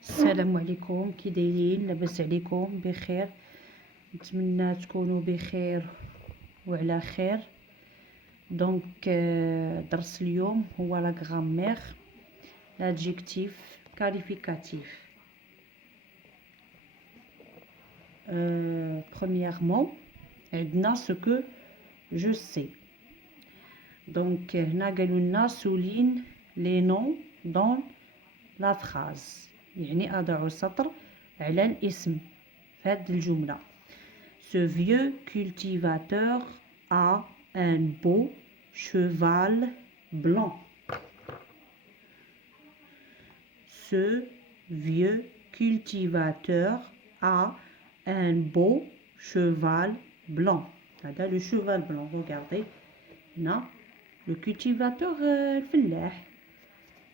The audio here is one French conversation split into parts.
السلام عليكم، كي دايرين؟ لاباس عليكم؟ بخير؟ نتمنى تكونوا بخير وعلى خير. دونك درس اليوم هو لا غرامير، l'adjectif qualificatif. Premièrement, عندنا ce que je sais. Donc هنا قالوا لنا souligne les noms dans la phrase، يعني أضع سطر على الاسم في هذه الجملة. Ce vieux cultivateur a un beau cheval blanc. Ce vieux cultivateur a un beau cheval blanc. هذا le cheval blanc. Regardez. هنا le cultivateur الفلاح،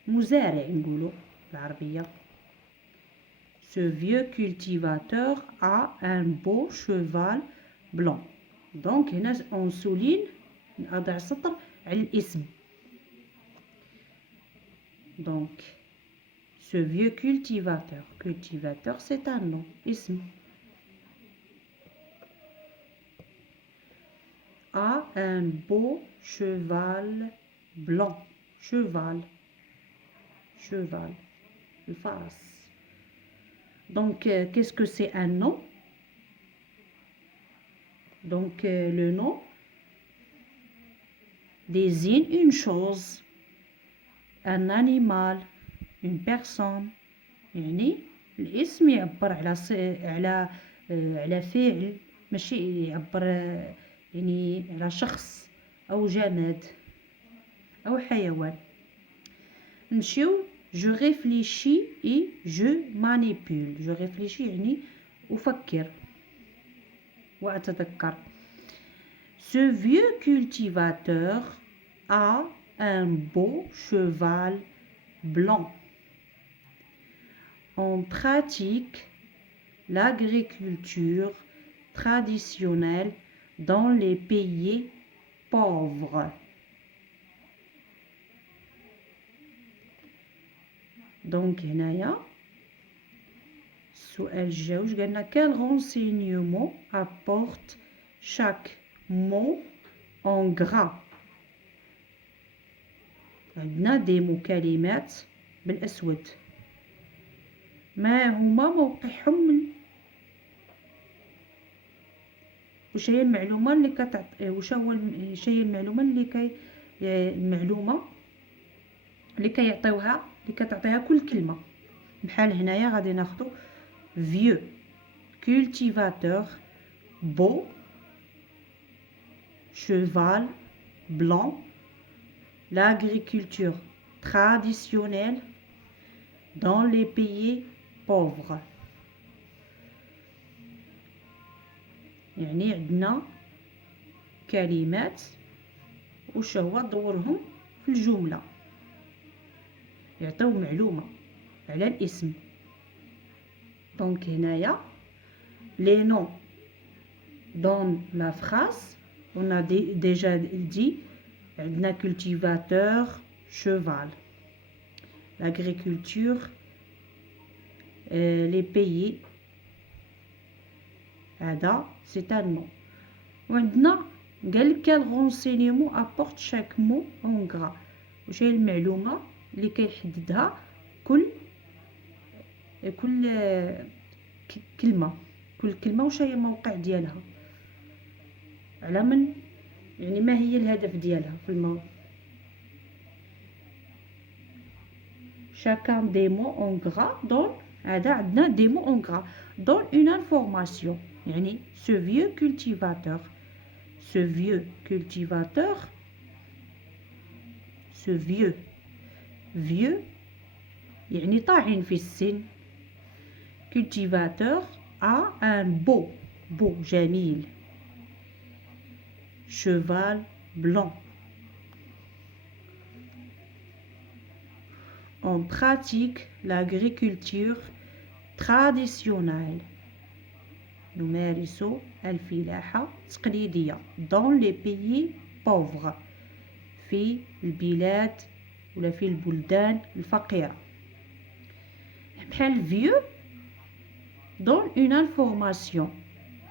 مزارع نقولوا بالعربية. Ce vieux cultivateur a un beau cheval blanc. Donc هنا on souligne، نضع سطر على الاسم. Donc ce vieux cultivateur c'est un nom، اسم. A un beau cheval blanc. cheval الفرس. Donc qu'est-ce que c'est un nom? Donc le nom désigne une chose، un animal، une personne. يعني الاسم يعبر على فعل، ماشي يعبر يعني على شخص أو جماد أو حيوان. نمشيو je réfléchis et je manipule. je réfléchis يعني أفكر وأتذكر. Ce vieux cultivateur a un beau cheval blanc. On pratique l'agriculture traditionnelle dans les pays pauvres. Donc هنايا السؤال الجوج قالنا quel renseignement apporte chaque mot en gras. عندنا ديمو كلمات بالأسود. ما هما موقعهم وش هي المعلومة اللي كتعطي، وش هي المعلومة المعلومة اللي كيعطيوها، اللي كتعطيها كل كلمة. بحال هنايا غادي ناخدو vieux cultivateur beau cheval blanc l'agriculture traditionnelle dans les pays pauvres. يعني عندنا كلمات وش هو دورهم في الجملة، يعطيو معلومة على الاسم. دونك هنايا les noms dans la phrase on a déjà dit. عندنا cultivateur cheval، l'agriculture les pays، هذا c'est un nom. وعندنا قال quel renseignement apporte chaque mot en gras، وش هي المعلومة اللي كيحددها كل كلمة وش هي الموقع ديالها، على من يعني ما هي الهدف ديالها في الموضوع. chacun des mots en gras donne، هذا عندنا des mots en gras donne une information. يعني ce vieux cultivateur ce vieux يعني طاعن في السن. cultivateur a un beau جميل cheval blanc. On pratique l'agriculture traditionnelle، نمارس الفلاحة التقليدية dans les pays pauvres، في البلاد ولا في البلدان الفقيرة. بحال vieux donne une information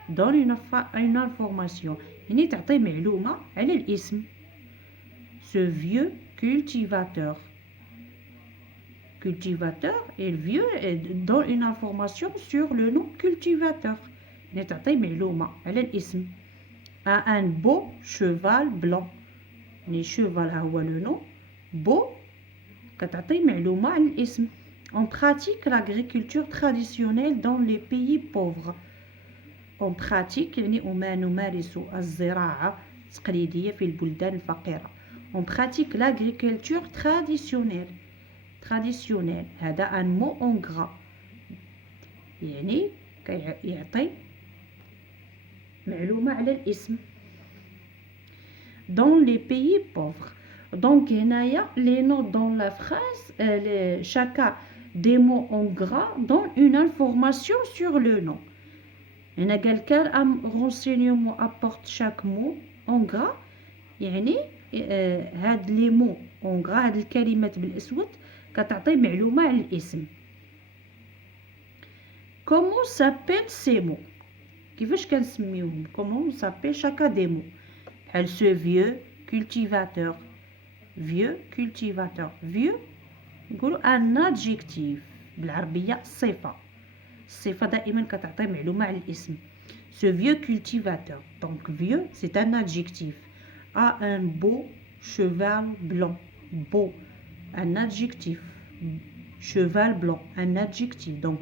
une information يعني تعطي معلومة على الاسم. Ce vieux cultivateur et le vieux donne une information sur le nom cultivateur يعني تعطي معلومة على الاسم. A un beau cheval blanc يعني cheval ها هو le nom beau كتعطي معلومة على الاسم. On pratique l'agriculture traditionnelle dans les pays pauvres. On pratique يعني نمارس الزراعة التقليدية في البلدان الفقيرة. On pratique l'agriculture traditionnelle هذا un mot en gras يعني يعطي معلومة على الاسم. Dans les pays pauvres. Donc هنايا les noms dans la phrase chacun des mots en gras donne une information sur le nom. هنا قال كان renseignement apporte chaque mot en gras يعني هاد لي مو en gras هاد الكلمات بالاسود كتعطي معلومة على الاسم. Comment s'appellent ces mots كيفاش كنسميوهم comment s'appelle chacun des mots بحال ce vieux cultivateur vieux نقولوا un adjectif بالعربية الصفة دائما كتعطي معلومة على الاسم. Ce vieux cultivateur donc vieux c'est un adjectif. A un beau cheval blanc beau un adjectif. Cheval blanc un adjectif donc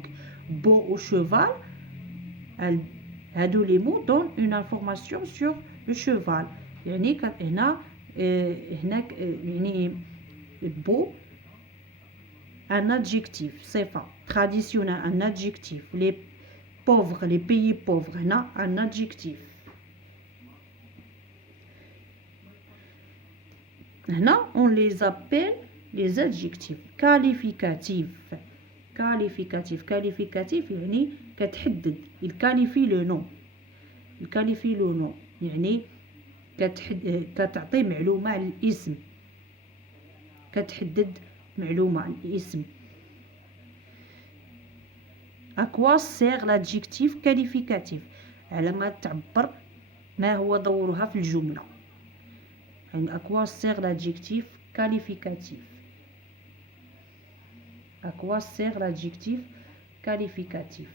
beau au cheval هادو les mots donnent une information sur le cheval يعني هنا يعني beau un adjectif صفة traditionnel un adjectif les pauvres les pays pauvres هنا un adjectif. هنا on les appelle les adjectifs qualificatifs يعني كتحدد il qualifie le nom يعني كتعطي معلومة على الاسم كتحدد معلومة على الاسم. À quoi sert l'adjectif qualificatif على ما تعبر ما هو دورها في الجملة يعني à quoi sert l'adjectif qualificatif à quoi sert l'adjectif qualificatif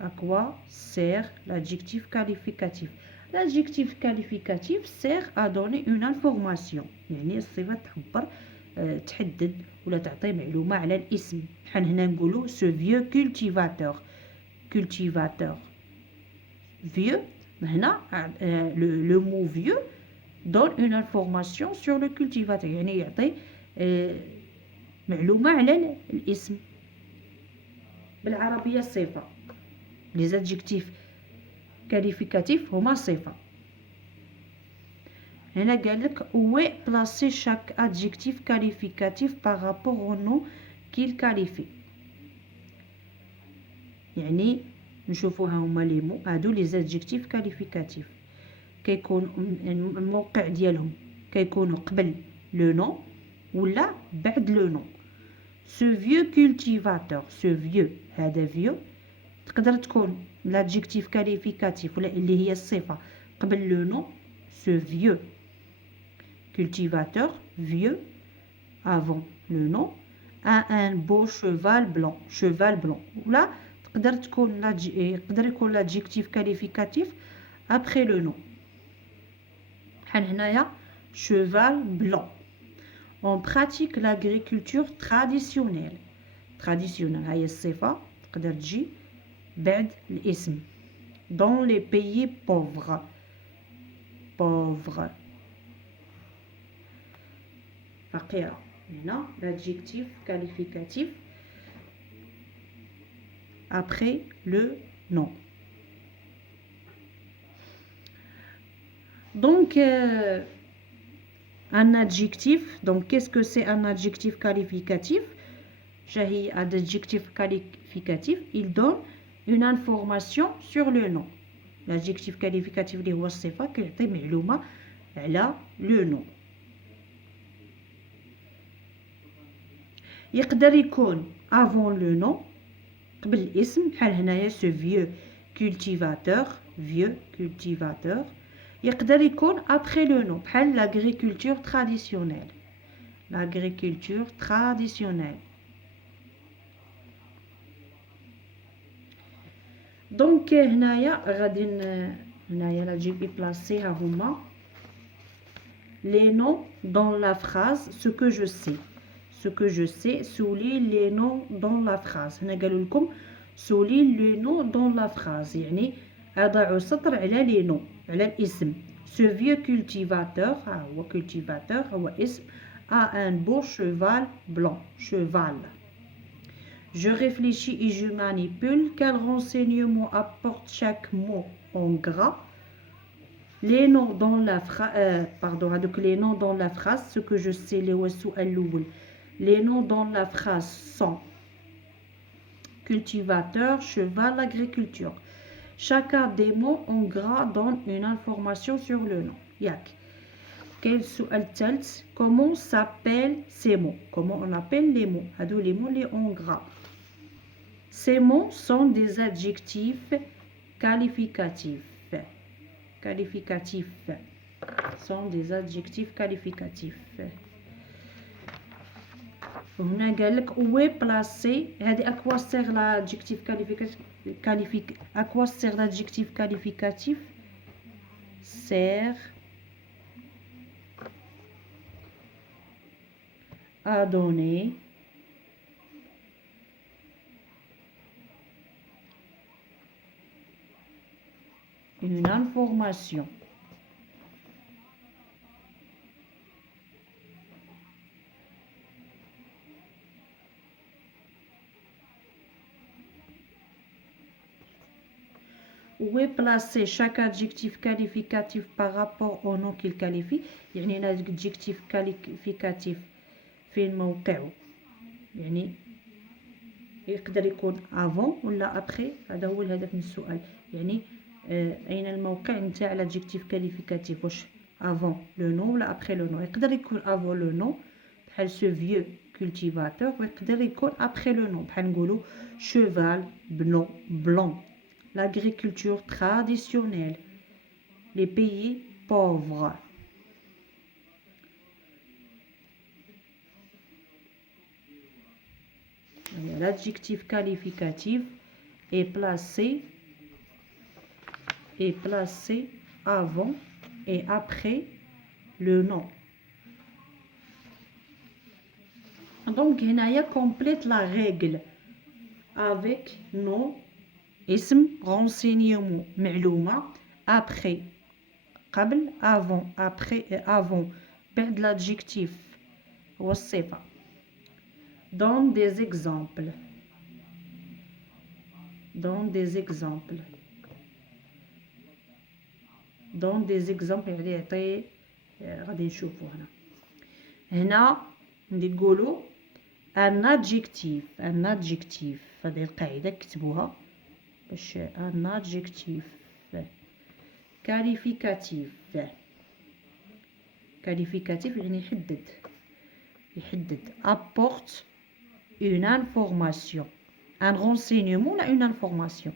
à quoi sert l'adjectif qualificatif. L'adjectif qualificatif sert à donner une information يعني الصفة تعبر تحدد ولا تعطي معلومة على الاسم. بحال هنا نقولوا ce vieux cultivateur vieux هنا le mot vieux donne une information sur le cultivateur يعني يعطي معلومة على الاسم بالعربية الصفة. les adjectifs qualificatifs هما صفة. هنا قال لك où est placé chaque adjectif qualificatif par rapport au nom qu'il qualifie يعني نشوفوا ها هما لي مو هادو لي زادجيكتيف كاليفيكاتيف كيكون الموقع ديالهم كيكونوا قبل لو نون ولا بعد لو نون. ce vieux cultivateur ce vieux هذا vieux تقدر تكون l'adjectif qualificatif ولا اللي هي الصفة قبل لو نون ce vieux cultivateur vieux avant le nom a un beau cheval blanc ولا يقدر يكون l'adjectif qualificatif après le nom. بحال هنايا cheval blanc. On pratique l'agriculture traditionnelle هاي الصفة تقدر تجي بعد الاسم. dans les pays pauvres فقيرة. هنا l'adjectif qualificatif après le nom. Donc un adjectif, donc qu'est-ce que c'est un adjectif qualificatif? J'ai un adjectif qualificatif, il donne une information sur le nom. L'adjectif qualificatif اللي هو الصفة كيعطي معلومة على le nom. يقدر يكون avant le nom قبل الاسم بحال هنايا ce vieux cultivateur يقدر يكون après le nom بحال l'agriculture traditionnelle دونك هنايا غادي هنايا لا تجيب بلاصي ها هما les noms dans la phrase ce que je sais سولي les noms dans la phrase هنا قالوا لكم سولي les noms dans la phrase يعني أضع سطر على les noms على الاسم ce vieux cultivateur هو cultivateur هو اسم a un beau cheval blanc cheval je réfléchis et je manipule quel renseignement apporte chaque mot en gras les noms dans la phrase donc les noms dans la phrase ce que je sais les noms dans la phrase sont cultivateur, cheval, agriculture. Chacun des mots en gras donne une information sur le nom. Yak. Quel سؤال ثالث comment s'appellent ces mots comment on appelle les mots هادو les mots les en gras ces mots sont des adjectifs qualificatifs sont des adjectifs qualificatifs هنا قال لك où est placé هذه à quoi sert l'adjectif qualificatif sert à donner une information où est placé chaque adjectif qualificatif par rapport au nom qu'il qualifie يعني l'adjectif qualificatif فين موقعه يعني يقدر يكون avant ولا après هذا هو الهدف من السؤال يعني أين الموقع نتاع l'adjectif qualificatif واش avant le nom ولا après le nom يقدر يكون avant le nom بحال ce vieux cultivateur ويقدر يكون après le nom بحال نقولوا cheval blanc l'agriculture traditionnelle les pays pauvres l'adjectif qualificatif est placé avant et après le nom. Donc هنايا complète la règle avec nom اسم renseignement معلومة après قبل avant après avant بعد l'adjectif هو الصفة. Donne des exemples. يعني يعطي غادي نشوفو هنا نقولوا un adjectif هذه القاعدة كتبوها باش un adjectif qualificatif يعني يحدد apporte une information un renseignement لا une information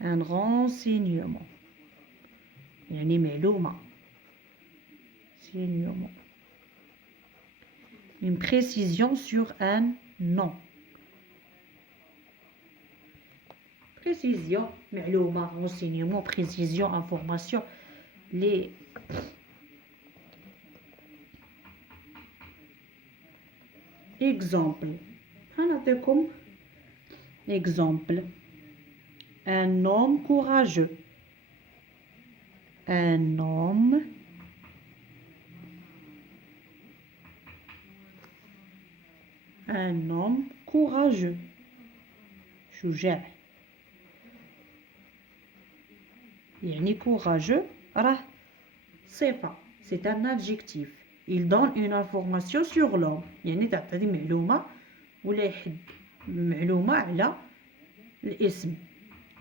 un renseignement يعني معلومة une précision sur un nom précision معلومة renseignement précision information les exemples هنعطيكم exemple un homme courageux un homme courageux شجاع يعني courageux راه صفة c'est un adjectif il donne une information sur l'homme يعني تعطي معلومة ولا يحد معلومة على الاسم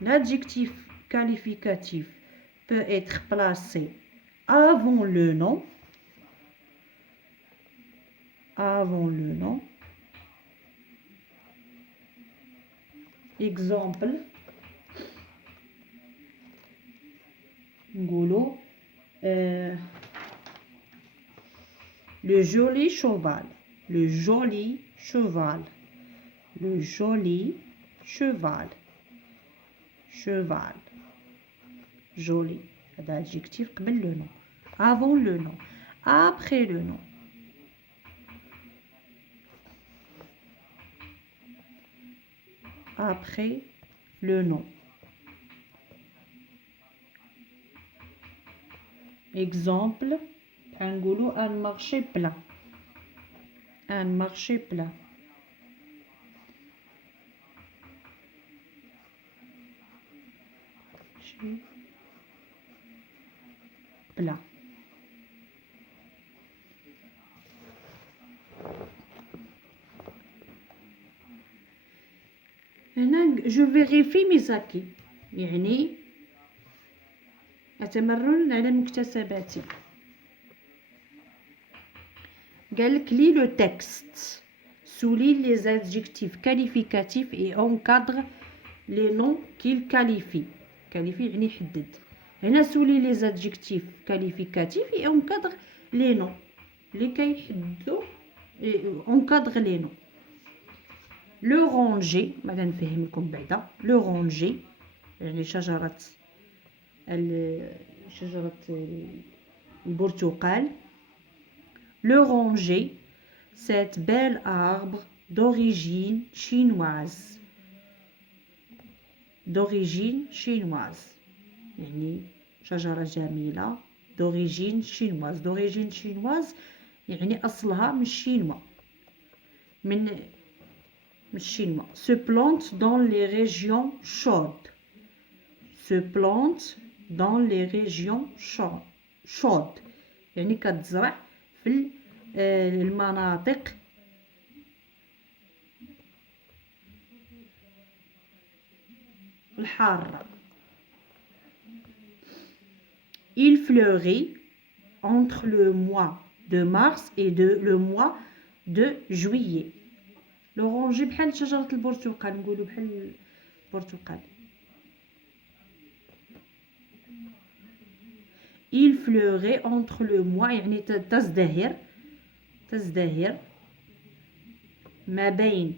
l'adjectif qualificatif peut être placé avant le nom Exemple, نقولوا le joli cheval, le joli cheval, le joli cheval, cheval, joli. هذا adjectif قبل le nom, avant le nom, après le nom. Après le nom. Exemple, un marché plein. Un marché plein. Plein. Je vérifie mes acquis. يعني أتمرن على مكتسباتي. قالك لي le texte. Souligne les adjectifs qualificatifs et encadre les noms qu'il qualifie. qualifie يعني يحدد. هنا souligne les adjectifs qualificatifs et encadre les noms. اللي كيحددوا encadre les noms. Le ranger, ماذا نفهم لكم بعدا. Le ranger يعني شجرة البرتقال. Le ranger, cet bel arbre d'origine chinoise. D'origine chinoise. يعني شجرة جميلة d'origine chinoise. D'origine chinoise يعني أصلها من الشينوا. من الشينوا. Se plante dans les régions chaudes. Se plante dans les régions chaudes. يعني كتزرع في المناطق الحارة. Il fleurit entre le mois de mars et le mois de juillet. l'oranger بحال شجرة البرتقال. نقولوا بحال البرتقال. Il fleurit entre le mois يعني تزدهر ما بين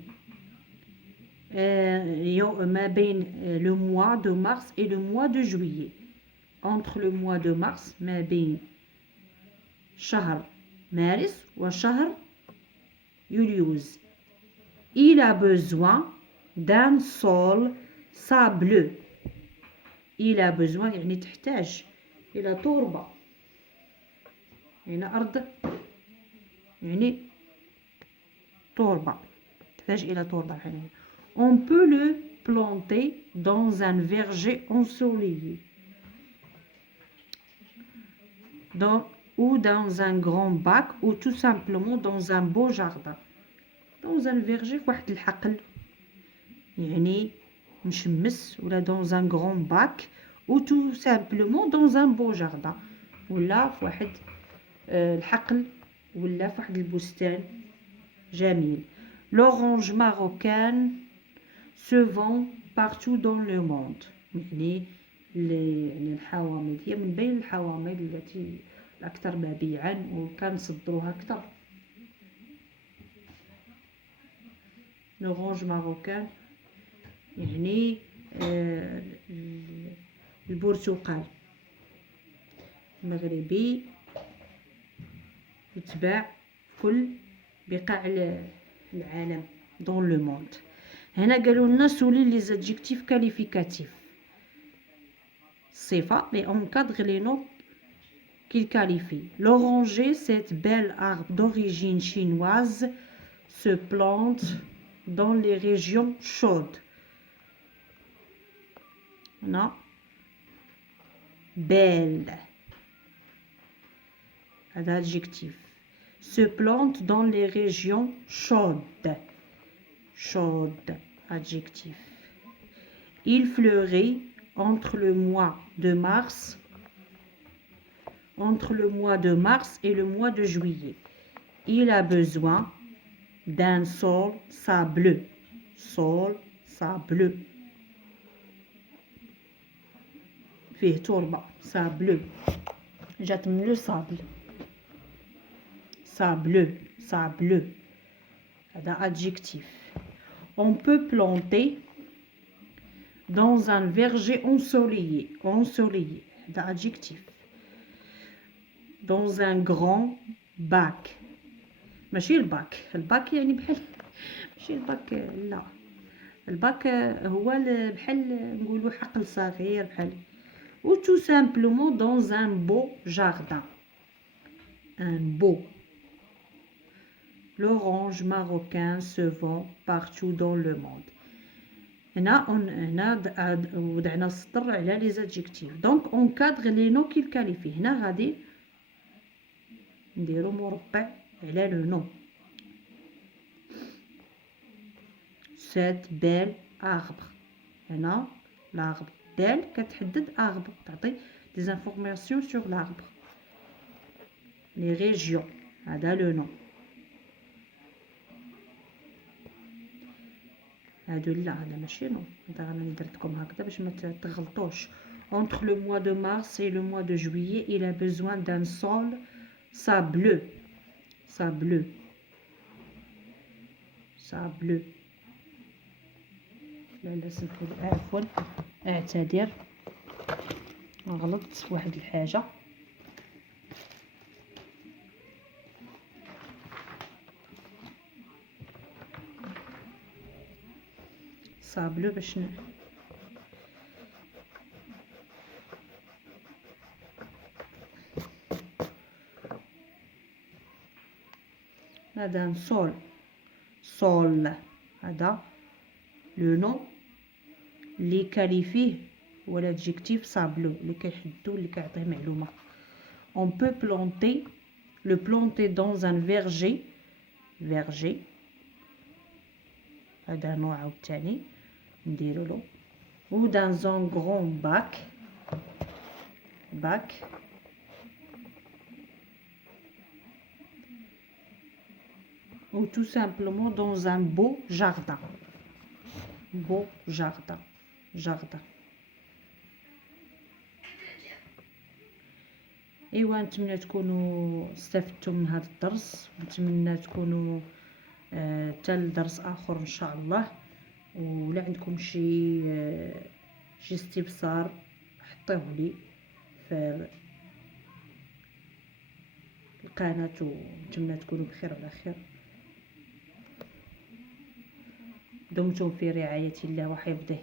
le mois de mars et le mois de juillet. Entre le mois de mars ما بين شهر مارس وشهر يوليوز. Il a besoin d'un sol sableux. Il a besoin يعني تحتاج إلى تربة. هنا أرض يعني تربة. تحتاج إلى تربة. On peut le planter dans un verger ensoleillé. Ou dans un grand bac ou tout simplement dans un beau jardin. Dans un verger في واحد الحقل يعني مشمس ولا dans un grand bac ou tout simplement dans un beau jardin ولا في واحد الحقل ولا في واحد البستان جميل. L'orange marocaine se vend partout dans le monde. يعني الحوامض هي من بين الحوامض التي الأكثر مبيعا وكنصدروها أكثر. l'orange marocain يعني البرتقال المغربي يتباع في كل بقاع العالم dans le monde. هنا قالوا لنا souligne les adjectifs qualificatifs. صفة mais encadre les noms qu'il qualifie. L'oranger, cette belle arbre d'origine chinoise, se plante dans les régions chaudes. Non. Belle. Adjectif. Se plante dans les régions chaudes. Chaude. Adjectif. Il fleurit entre le mois de mars et le mois de juillet. Il a besoin d'un sol sableux. Sol sableux. فيه تربة سابلو جات من لو صابل سابلو هذا adjectif. On peut planter dans un verger ensoleillé هذا adjectif. Dans un grand bac ماشي الباك يعني بحال ماشي الباك لا الباك هو بحال نقولوا حقل صغير بحال ou tout simplement dans un beau jardin un beau. L'orange marocain se vend partout dans le monde. هنا وضعنا السطر على لي زادجيكتيف دونك اون كادر لي نو كي الكاليفي. هنا غادي نديرو مربع على لو نو. سات بيل arbre. هنا l'arbre بيل كتحدد arbre تعطي دي زانفورماسيون سور l'arbre. لي ريجيون هذا لو نو. هادو لا هذا ماشي نو هذا راني درتكم هكذا باش ما تغلطوش. Entre le mois de mars et le mois de juillet, il a besoin d'un sol sableux. لا لازم عفوا اعتذر غلطت في واحد الحاجة. صابلو باش هذا سول هذا لو نو اللي كاليفيه هو l'adjectif صابلو اللي كيحدو اللي كيعطيه معلومة. On peut le planter dans un verger هذا نوع عاوتاني نديرو له ou dans un grand bac ou tout simplement dans un beau jardin. جاردن. ايوا نتمنى تكونوا استفدتم من هذا الدرس ونتمنى تكونوا حتى لدرس اخر ان شاء الله. ولا عندكم شي استفسار حطوه لي في القناه ونتمنى تكونوا بخير وعلى خير. دمتم في رعاية الله وحفظه.